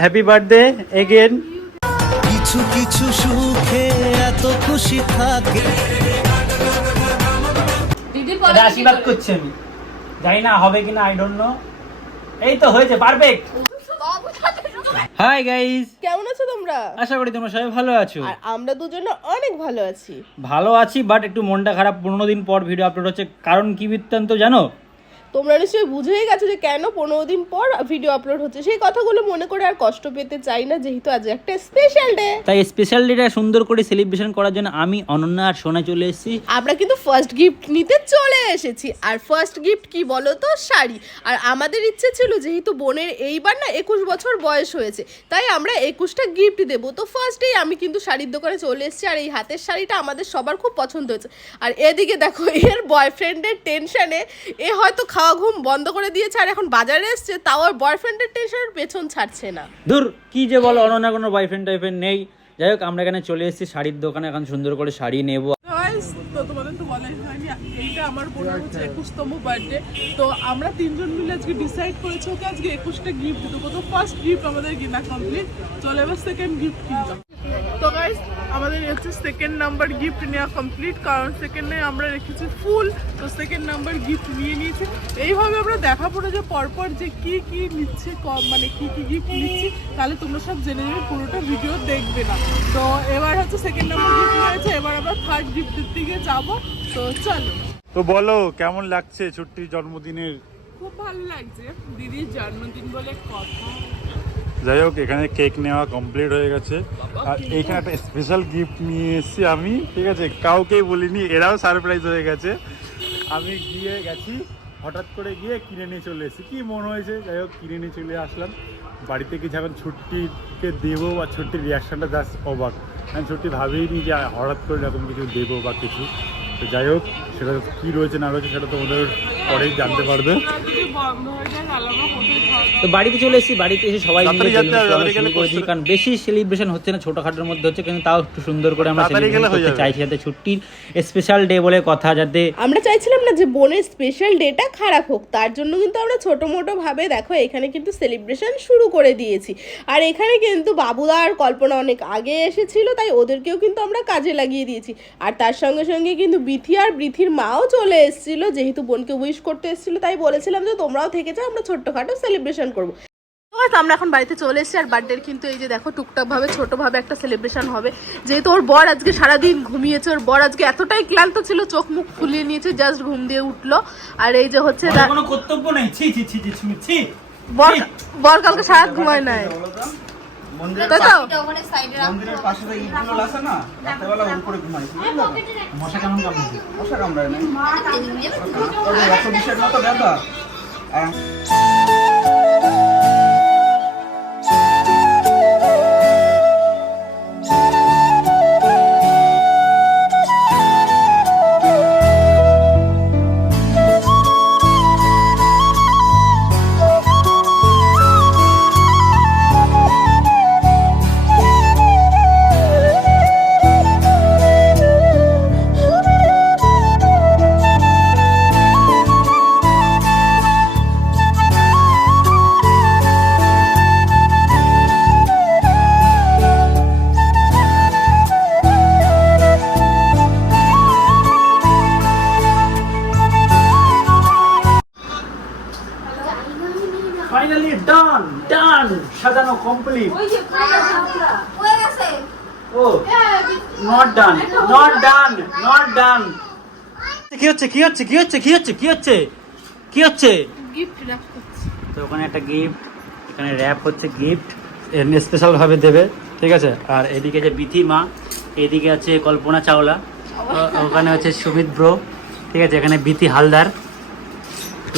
Happy birthday again. কিছু কিছু সুখে এত খুশি থাকে। আশীর্বাদ করছি আমি, জানি না হবে কিনা, আই ডোন্ট নো। এই তো হয়েছে, পারফেক্ট। হাই গাইস, কেমন আছো তোমরা? আশা করি তোমরা সবাই ভালো আছো। আর আমরা দুজনে অনেক ভালো আছি। ভালো আছি, বাট একটু মনটা খারাপ। 15 দিন পর ভিডিও আপলোড হচ্ছে, কারণ কি বৃত্তান্ত জানো? তোমরা নিশ্চয়ই বুঝেই গেছো যে কেন 15 দিন পর ভিডিও আপলোড হচ্ছে। সেই কথাগুলো মনে করে আর কষ্ট পেতে চাই না, যেহেতু আজ একটা স্পেশাল ডে। তাই স্পেশাল ডেটা সুন্দর করে সেলিব্রেশন করার জন্য আমি, অনন্যা আর সোনা চলে এসেছি। আমরা কিন্তু ফার্স্ট গিফট নিতে চলে এসেছি। আর ফার্স্ট গিফট কি বলো তো? শাড়ি। আর আমাদের ইচ্ছে ছিল, যেহেতু বোনের এইবার না 21 বছর বয়স হয়েছে, তাই আমরা 21টা গিফট দেবো। তো ফার্স্টেই আমি কিন্তু শাড়ির দোকানে চলে এসেছি। আর এই হাতের শাড়িটা আমাদের সবার খুব পছন্দ হয়েছে। আর এদিকে দেখো, এর বয়ফ্রেন্ডের টেনশনে এ হয়তো খাওয়া ঘুম বন্ধ করে দিয়েছে, আর এখন বাজারে এসছে, তাও আর বয়ফ্রেন্ডের টেনশনের পেছন ছাড়ছে না। দূর, কি যে বলো, অনন্যা কোনো বয়ফ্রেন্ড টাইফ্রেন্ড নেই। যাই হোক, আমরা এখানে চলে এসেছি শাড়ির দোকানে, এখন সুন্দর করে শাড়ি নেবো। তো তোমাদের তো বলাই হয়নি, এইটা আমার বোনের হচ্ছে 21তম বার্থডে। তো আমরা তিনজন মিলে আজকে ডিসাইড করেছি ওকে আজকে 21টা গিফট দেবো। তো ফার্স্ট গিফট আমাদের কিনা কমপ্লিট, চলে এবার সেকেন্ড গিফট কিনতাম। তো গাইস, আমাদের হচ্ছে সেকেন্ড নাম্বার গিফট নেওয়া কমপ্লিট, কারণ সেকেন্ডে আমরা রেখেছি ফুল। তো সেকেন্ড নাম্বার গিফট নিয়ে নিয়েছি। এইভাবে আমরা দেখাবো না যে পরপর যে কি কি নিচ্ছে, মানে কি কি গিফট নিচ্ছি, তাহলে তোমরা সব জেনে নেবে, পুরোটা ভিডিও দেখবে না। তো এবার হচ্ছে সেকেন্ড নাম্বার গিফট হয়েছে, এবার আমরা থার্ড গিফটের দিকে যাবো। তো চলো। তো বলো, কেমন লাগছে ছুটির জন্মদিনের? খুব ভালো লাগছে, দিদির জন্মদিন বলে কথা। যাই হোক, এখানে কেক নেওয়া কমপ্লিট হয়ে গেছে, আর এইখানে একটা স্পেশাল গিফট নিয়ে এসেছি আমি, ঠিক আছে? কাউকেই বলিনি, এরাও সারপ্রাইজ হয়ে গেছে। আমি গিয়ে গেছি, হঠাৎ করে গিয়ে কিনে নিয়ে চলে এসেছি। কি মনে হয়েছে, যাই হোক কিনে নিয়ে চলে আসলাম। বাড়িতে কিছু এখন ছুটিকে দেবো, বা ছুটির রিয়াকশানটা জাস্ট অবাক। আমি ছুটি ভাবিনি যে হঠাৎ করে এরকম কিছু দেবো বা কিছু। তো যাই হোক, সেটা কী রয়েছে না রয়েছে সেটা তোমাদের পরেই জানতে পারবে। তো বাড়িতে চলে এসেছি, বাড়িতে এসে সবাই মিলে শুরু করেছি, কারণ বেশি সেলিব্রেশন হচ্ছে না, ছোটখাটোর মধ্যে হচ্ছে, কিন্তু তাও একটু সুন্দর করে আমরা সেলিব্রেশন করতে চাইছি, যাতে ছুটির স্পেশাল ডে বলে কথা, যাতে আমরা চাইছিলাম না যে বোনের স্পেশাল ডেটা খারাপ হোক। তার জন্য কিন্তু আমরা ছোটো মোটো ভাবে দেখো এখানে কিন্তু সেলিব্রেশন শুরু করে দিয়েছি। আর এখানে কিন্তু বাবুদা আর কল্পনা অনেক আগে এসেছিল, তাই ওদেরকেও কিন্তু আমরা কাজে লাগিয়ে দিয়েছি। আর তার সঙ্গে সঙ্গে কিন্তু বিথি আর বৃথির মাও চলে এসেছিল, যেহেতু বোনকে উইশ করতে এসেছিল, তাই বলেছিলাম যে তোমরাও থেকে যাও, আমরা ছোট্টখাটো সেলিব্রেশন করবো। তো আমরা এখন বাড়িতে চলে এসেছি। আর বার্থডের কিন্তু এই যে দেখো টুকটাক ভাবে ছোটভাবে একটা সেলিব্রেশন হবে, যেহেতু ওর বর আজকে সারাদিন ঘুমিয়েছে। ওর বর আজকে এতটাই ক্লান্ত ছিল, চোখ মুখ ফুলিয়ে নিয়েছে, জাস্ট ঘুম দিয়ে উঠলো। আর এই যে হচ্ছে কোনো কর্তব্য নেই। ছি ছি ছি ছি ছি। বর কালকে সারা ঘুমায় নাই, তাই তো? মন্দিরের পাশে যে ইটগুলো আছে না, রাতেরবেলা ওর করে ঘুমাই। মশা কেমন কামড়েছে? মশা কামড়ায় না, ওদের 120-এর মতো ব্যথা। ফাইনালি ডান ডান, সাজানো কমপ্লিট। ও not done, not done, not done. কি হচ্ছে কি হচ্ছে কি হচ্ছে কি হচ্ছে কি হচ্ছে কি হচ্ছে? গিফট র্যাপ করছি। তো ওখানে একটা গিফট, এখানে র্যাপ হচ্ছে গিফট, স্পেশাল ভাবে দেবে, ঠিক আছে? আর এদিকে যে বিথি মা, এদিকে আছে কল্পনা চাওলা, ওখানে হচ্ছে সুমিত ব্রো, ঠিক আছে? এখানে বিথি হালদার।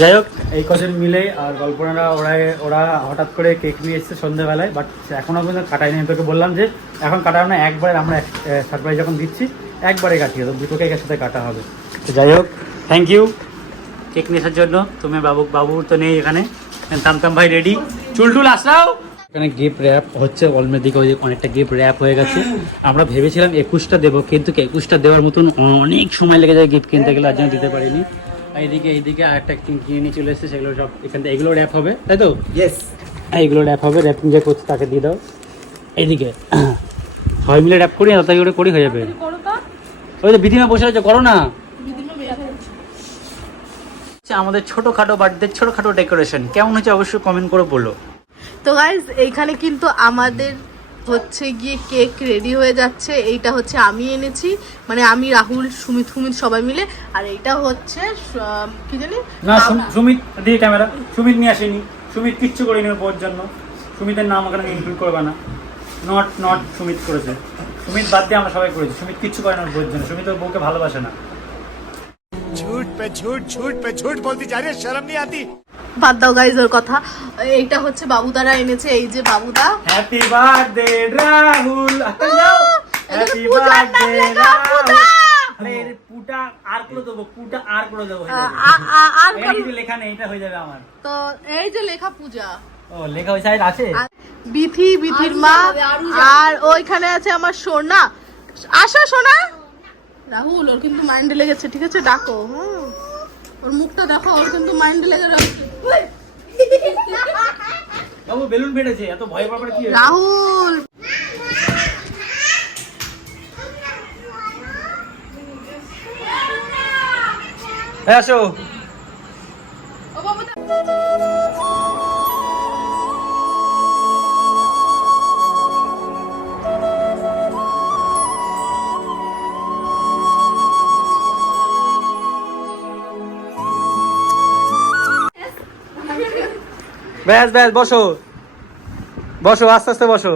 যাই হোক, এই কজন মিলে আর কল্পনারা ওরা হঠাৎ করে কেক নিয়ে এসেছে সন্ধ্যাবেলায়, বাট এখনও পর্যন্ত কাটাইনি। আমি তোকে বললাম যে এখন কাটাবো না, একবারে আমরা সারপ্রাইজ যখন দিচ্ছি একবারে কাটিয়ে দেবো, দুটো কেকের সাথে কাটা হবে। তো যাই হোক, থ্যাংক ইউ কেক নিয়ে আসার জন্য। তুমি বাবুর তো নেই এখানে, তামতাম ভাই রেডি, চুলটুল আসরাও। এখানে গিফট র্যাপ হচ্ছে, অলরেডি অনেকটা গিফট র্যাপ হয়ে গেছে। আমরা ভেবেছিলাম 21টা দেবো, কিন্তু 21টা দেওয়ার মতন অনেক সময় লেগে যায় গিফট কিনতে গেলে, আর জন্য দিতে পারিনি। এইদিকে আর একটা কিনে নিয়ে চলে এসেছে, সেগুলো সব এখান থেকে এগুলো র্যাপ হবে, তাই তো? ইয়েস। এইগুলো র্যাপ হবে, র্যাপিং যে করছে তাকে দিয়ে দাও। এইদিকে সবাই মিলে র্যাপ করি, তাড়াতাড়ি করে করি, হয়ে যাবে। ওই তো বিধিমা বসে আছে, করো না। আমাদের ছোটোখাটো বার্থডে, ছোটোখাটো ডেকোরেশন কেমন হচ্ছে অবশ্যই কমেন্ট করে বলো। তো গাইজ এইখানে কিন্তু আমাদের হচ্ছে গিয়ে কেক রেডি হয়ে যাচ্ছে। এইটা হচ্ছে আমি এনেছি, মানে আমি, রাহুল, সুমিত সবাই মিলে। আর এইটা হচ্ছে কি জানি না, সুমিত দিয়ে ক্যামেরা, সুমিত নিয়ে আসেনি, সুমিত কিচ্ছু করেনি ওর জন্য। সুমিতের নাম ওখানে ইনক্লুড করবে না, নট সুমিত করেছে। সুমিত বাদ দিয়ে আমরা সবাই করেছি, সুমিত কিচ্ছু করে না ওর বউর জন্য। সুমিত ওর বউকে ভালোবাসে না। झूठ पे झूठ बोलती जा रही है, शर्म नहीं आती। বাদ দাও গাইজ ওর কথা। এইটা হচ্ছে বাবুদারা এনেছে, এই যে Babuda. Happy birthday Rahul, happy birthday Rahul. আরে পুটা আর করে দেবো, পুটা আর করে দেবো, আর এটা কিছু লেখা নেই, এটা হয়ে যাবে আমার। তো এই যে লেখা পূজা, ও লেখা ওই সাইড আছে। বিথির মা, আর ওইখানে আছে আমার সোনা। আসো সোনা। রাহুল, ওর কিন্তু মাইন্ডে লেগেছে, ঠিক আছে, ডাকো। ওর মুখটা দেখো, ওর কিন্তু মাইন্ডে লেগে রয়েছে। বাবু বেলুন ফেটেছে, এত ভয় পাবার কি হয়েছে? রাহুল, আসো। ব্যাস ব্যাস, বসো বসো, আস্তে আস্তে বসো।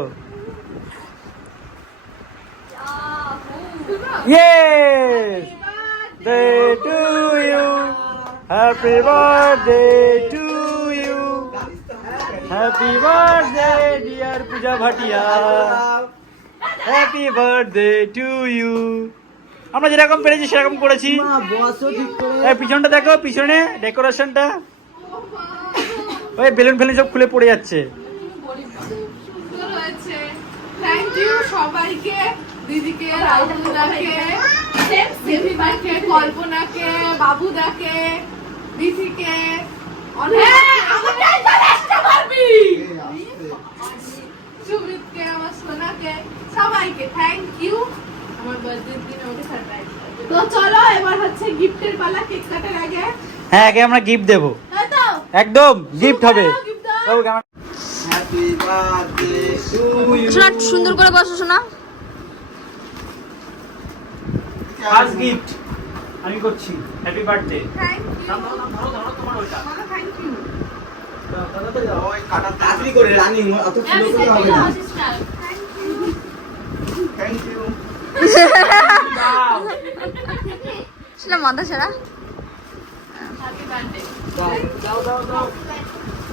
Yes! Day to you. Happy birthday to you. Happy birthday dear Pooja Bhatia. Happy birthday to you. আমরা যেরকম পেরেছি সেরকম করেছি। এই পিছনটা দেখো, পিছনে ডেকোরেশনটা, ওই বেলুন ফেলুন সব খুলে পড়ে যাচ্ছে। থ্যাংক ইউ সবাইকে, দিদিকে, রাহুলদাকে, সেভিমাকে, কল্পনাকে, বাবুদাকে, বিথিকে, সুমিতকে, আমার সোনাকে, সবাইকে থ্যাংক ইউ আমার বার্থডের দিন আমাকে সারপ্রাইজ। তো চলো এবার হচ্ছে গিফটের পালা, কেক কাটার আগে। হ্যাঁ, আগে আমরা গিফট দেবো, তাই তো? একদম গিফট হবে। gift দাও। Happy birthday to you. শোনা, সুন্দর করে বসো শোনা। ফার্স্ট গিফট আমি করছি, হ্যাপি বার্থডে। Thank you. তোমার ওইটা থ্যাংক ইউ। ওই কাটা তাড়াতাড়ি করে রানি, অত ফুল করে হবে না। Thank you. শোনা, মাথা ছাড়া।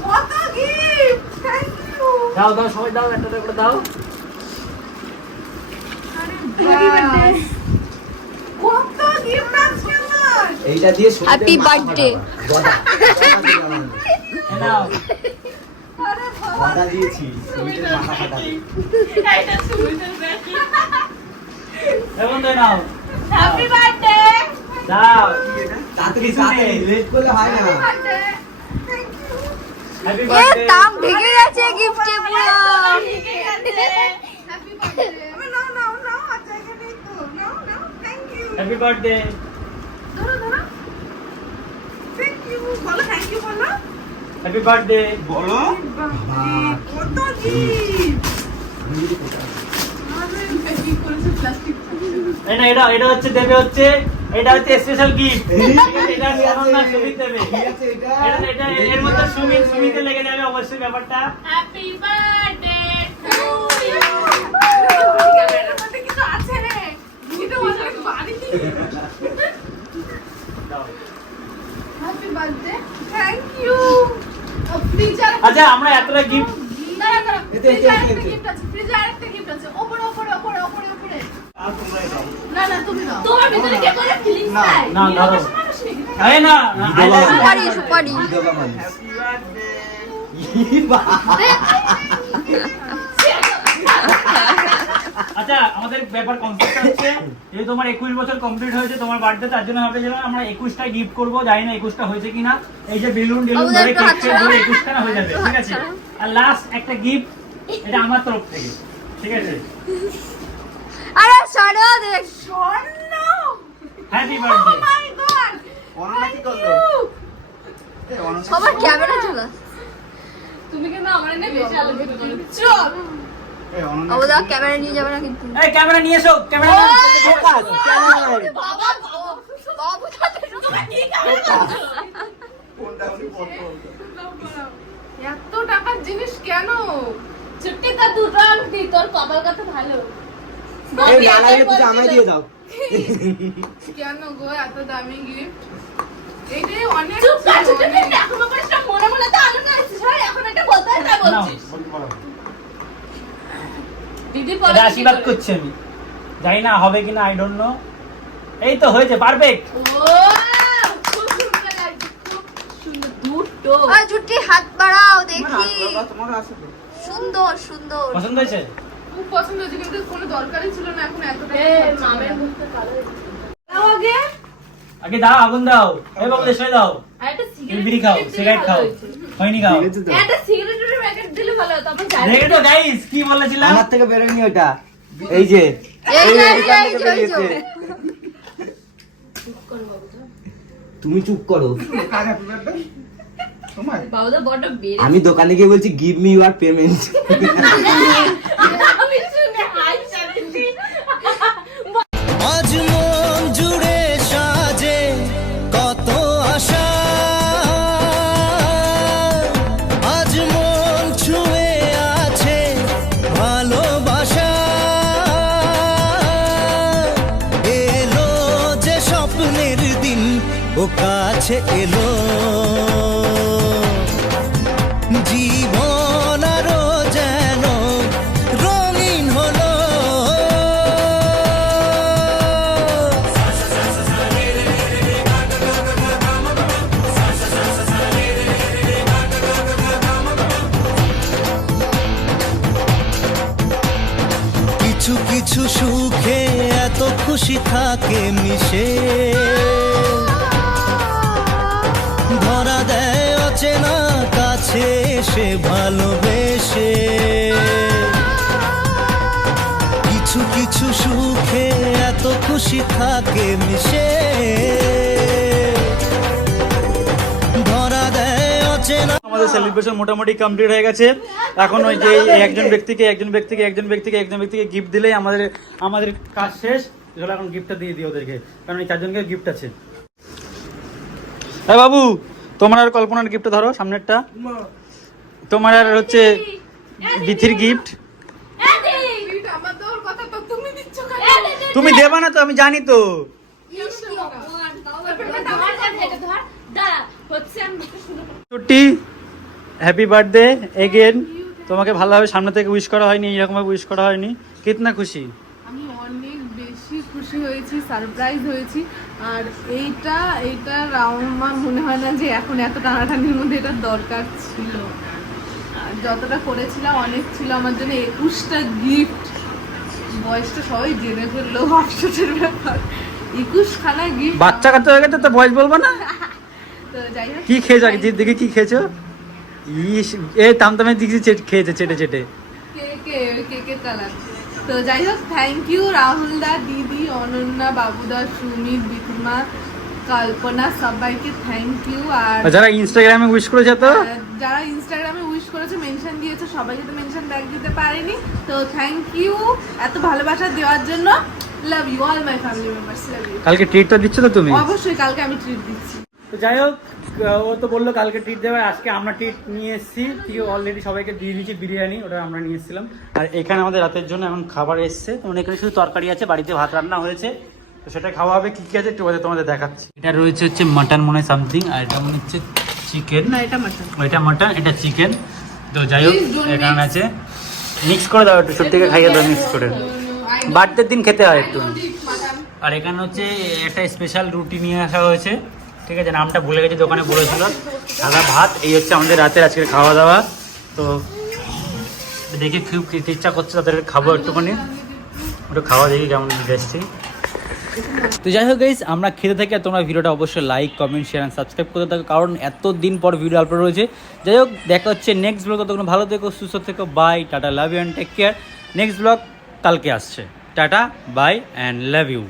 কত গিফট, থ্যাংক ইউ। দাও দাও, সবাই দাও, একটা করে দাও। কত গিফট আছে আমার। এইটা দিয়ে হ্যাপি বার্থডে। নাও, আরে বাবা, মাথা দিয়েছি, সুমিতের মাথা ফাটাবে। এটা সুমিতের ব্যাগ। এখন তো নাও, হ্যাপি বার্থডে। দাও। তাড়াতাড়ি লেট করলে হয় না। বার্থডে। Happy a birthday. দাম ঢেকে গেছে গিফটে পুরো। Happy birthday. আমি নাও নাও নাও, আচ্ছা এখানে তো নাও নাও, থ্যাংক ইউ। Happy birthday. ধরো ধরো, থ্যাংক ইউ বলো, থ্যাংক ইউ বলো। Happy birthday. বলো। কত গিফট। আরে কি করেছে, প্লাস্টিক। এটা এটা এটা হচ্ছে দেবে, হচ্ছে এটা হচ্ছে স্পেশাল গিফট। এটা সাধারণ না, সুমিত দেবে। ঠিক আছে, এটা এটা এর মধ্যে সুমিতে লেগে যাবে অবশ্যই ব্যাপারটা। Happy birthday to you. এর মধ্যে কিছু আছে রে, এটা মনে বাড়ি। দাও। Happy birthday, thank you. Freezer, আচ্ছা, আমরা এতটা গিফট, দাঁড়া দাঁড়া, এতে, ফ্রিজার এতে, একটা এতে। গিফট আছে, ফ্রিজার একটা গিফট আছে, উপরে উপরে উপরে উপরে উপরে। আর তোমরাই দাও। না না, তুমি দাও। তোমার ভিতরে কে করে ফিলিংস না, নাই? না, নিয়ে ধরো। বসে মানুষ নাকি? এই না, না, I love you। সুপারি সুপারি। বিধবা মানুষ। Happy birthday. ই বাবা। আচ্ছা, আমাদের আমাদের ব্যাপার কনসেপ্ট হচ্ছে যে তোমার 21 বছর কমপ্লিট হয়েছে তোমার বার্থডে, তার জন্য ভেবেছিলাম আমরা 21টা গিফট করবো, জানি না 21টা হয়েছে কিনা। এই যে বেলুন ধরে কেক ধরে 21টা হয়ে যাবে, ঠিক আছে। আর লাস্ট একটা গিফট, এটা আমার তরফ থেকে, ঠিক আছে। আরে সরো দেখ, হ্যাপি বার্থডে। অনন্যা কি করলো? এই অনন্যা সবার ক্যামেরা চলো। তুমি কিন্তু আমার এনে বেশি আলোকিত করো। চল এই অনন্যা বাবুদা ক্যামেরা নিয়ে যাবে না কিন্তু। এই ক্যামেরা নিয়ে এসো, ক্যামেরা ফোকাস ক্যামেরা বাবা বাবু সাথে তুমি কি ফোনটা উনি ফটো এত টাকার জিনিস কেন? ছুটি কা দুটো আনতি, তোর কপাল কত ভালো। এই না লাগলে তুই আমায় দিয়ে দাও। কেন গো এত দামি গিফট? এইটাই অনেক চুপ কর, ছুটি তুই এখনো করিস না, মনে মনে তো আনন্দ আসছিস। ভাই এখন একটা বলতে হয় তাই বলছিস। দিদি পরে আশীর্বাদ করছি আমি, জানি না হবে কিনা, আই ডোন্ট নো। এই তো হয়েছে, পারফেক্ট। ও খুব সুন্দর লাগছে, খুব সুন্দর দুটো। আর জুটি হাত বাড়াও দেখি। তোমার আছে তো? সুন্দর সুন্দর। পছন্দ হয়েছে? খুব পছন্দ হয়েছে, কিন্তু কোনো দরকারই ছিল না এখন এত টাকা। মামের মুখটা কালো দাও আগে। আগে দাও, আগুন দাও। এই বাবু এসে দাও, আর একটা তুমি বিড়ি খাও, সিগারেট খাও, হয়নি খাও। ঠিক আছে তো? একটা সিগারেটের প্যাকেট দিলে ভালো হতো। আমরা জানি দেখে তো গাইস কি বলেছিলাম। আমার থেকে বেরোয়নি ওটা। এই যে এই যে এইখান এই থেকে যে, এই যে। বেরিয়েছে। তুমি চুপ করো। বাবুদা বড় বেড়ে আমি দোকানে গিয়ে বলছি গিভ মি ইউর পেমেন্ট। আমি শুনে হাই চালিয়েছি। আজ মন জুড়ে সাজে কত আশা, আজ মন ছুঁয়ে আছে ভালোবাসা, এলো যে স্বপ্নের দিন ও কাছে এলো, জীবন আরো যেন রঙিন হলো। কিছু কিছু সুখে এত খুশি থাকে মিশে, ধরা দেয় অচেনা কাছে এসে ভালোবেসে। কিছু কিছু সুখে এত খুশি থাকে মিশে, ধরা দেয় অচেনা। আমাদের সেলিব্রেশন মোটামুটি কমপ্লিট হয়ে গেছে। এখন ওই যে একজন ব্যক্তিকে গিফট দিলেই আমাদের কাজ শেষ। চলো এখন গিফটটা দিয়ে দিই ওদেরকে, কারণ এই চারজনকে গিফট আছে। হ্যাঁ বাবু, তোমার আর কল্পনার গিফটটা ধরো, সামনেরটা তোমার, আর হচ্ছে বিথির গিফট। আমার তো ওর কথা তো তুমি দিচ্ছ কেন? তুমি দেবা না তো, আমি জানি তো। ছুটি, হ্যাপি বার্থডে এগেন। তোমাকে ভালোভাবে সামনে থেকে উইশ করা হয়নি, এইরকম ভাবে উইশ করা হয়নি। কিতনা খুশি? আমি অনেক বেশি খুশি হয়েছি, সারপ্রাইজ হয়েছি। আর এইটা আমার মনে হয় না যে এখন এত টানাটানির মধ্যে এটার দরকার ছিল। আর যতটা করেছিলাম অনেক ছিল আমার জন্য। 21টা গিফট, বয়সটা সবাই জেনে ফেললো, আফসোসের ব্যাপার। 21খানা গিফট। বাচ্চা কাচ্চা হয়ে গেছে তো বয়স বলবো না। তো যাই হোক, কি খেয়েছো আগে দিকে, কি খেয়েছো? ইস, এ তামতামে দিকে খেয়েছে চেটে চেটে। কেকের কালার। তো যাই হোক, থ্যাংক ইউ রাহুল দা, দিদি, অনন্যা, বাবুদা, সুমিত, বিথিমা, কল্পনা, সবাইকে থ্যাংক ইউ। আর যারা ইনস্টাগ্রামে উইশ করেছে তো, যারা ইনস্টাগ্রামে উইশ করেছে, মেনশন দিয়েছে, সবাইকে তো মেনশন ব্যাক দিতে পারিনি। তো থ্যাংক ইউ এত ভালোবাসা দেওয়ার জন্য। Love you all my family members, love you. কালকে ট্রিটটা দিচ্ছ তো তুমি? অবশ্যই কালকে আমি ট্রিট দিচ্ছি। তো যাই হোক, ও তো বললো কালকে ট্রিট দেবে, আজকে আমরা ট্রিট নিয়ে এসেছি। ঠিক অলরেডি সবাইকে দিয়ে দিয়েছি বিরিয়ানি, ওটা আমরা নিয়ে এসেছিলাম। আর এখানে আমাদের রাতের জন্য এখন খাবার এসছে। তোমার এখানে শুধু তরকারি আছে, বাড়িতে ভাত রান্না হয়েছে, তো সেটা খাওয়া হবে। কি কি আছে একটু তোমাদের দেখাচ্ছি। এটা রয়েছে হচ্ছে মাটন মনে হয় সামথিং, আর এটা মনে হচ্ছে চিকেন। না, এটা মাটন। ওইটা মাটন, এটা চিকেন। তো যাই হোক, এখানে আছে, মিক্স করে দাও একটু, সত্যিকে খাইয়ে দাও মিক্স করে। বার্থডের দিন খেতে হয় একটু। আর এখানে হচ্ছে একটা স্পেশাল রুটি নিয়ে আসা হয়েছে, ঠিক আছে, নামটা ভুলে গেছি, দোকানে বলেছিল। সাদা ভাত, এই হচ্ছে আমাদের রাতের আজকের খাওয়া দাওয়া। তো দেখে খুব ইচ্ছা করছে তাদের খাবো একটুখানি। একটু খাওয়া দেখি কেমন টেস্টি। তো যাই হোক গাইস, আমরা খেতে থাকি আর তোমরা ভিডিওটা অবশ্যই like comment share and subscribe করতে থাকো, কারণ এত দিন পর ভিডিও আপলোড রয়েছে। যাই হোক, দেখা হচ্ছে নেক্সট ব্লগ। তখন ভালো থেকো, সুস্থ থেকো, bye, tata, love you and take care. Next blog কালকে আসছে। Tata, bye and love you.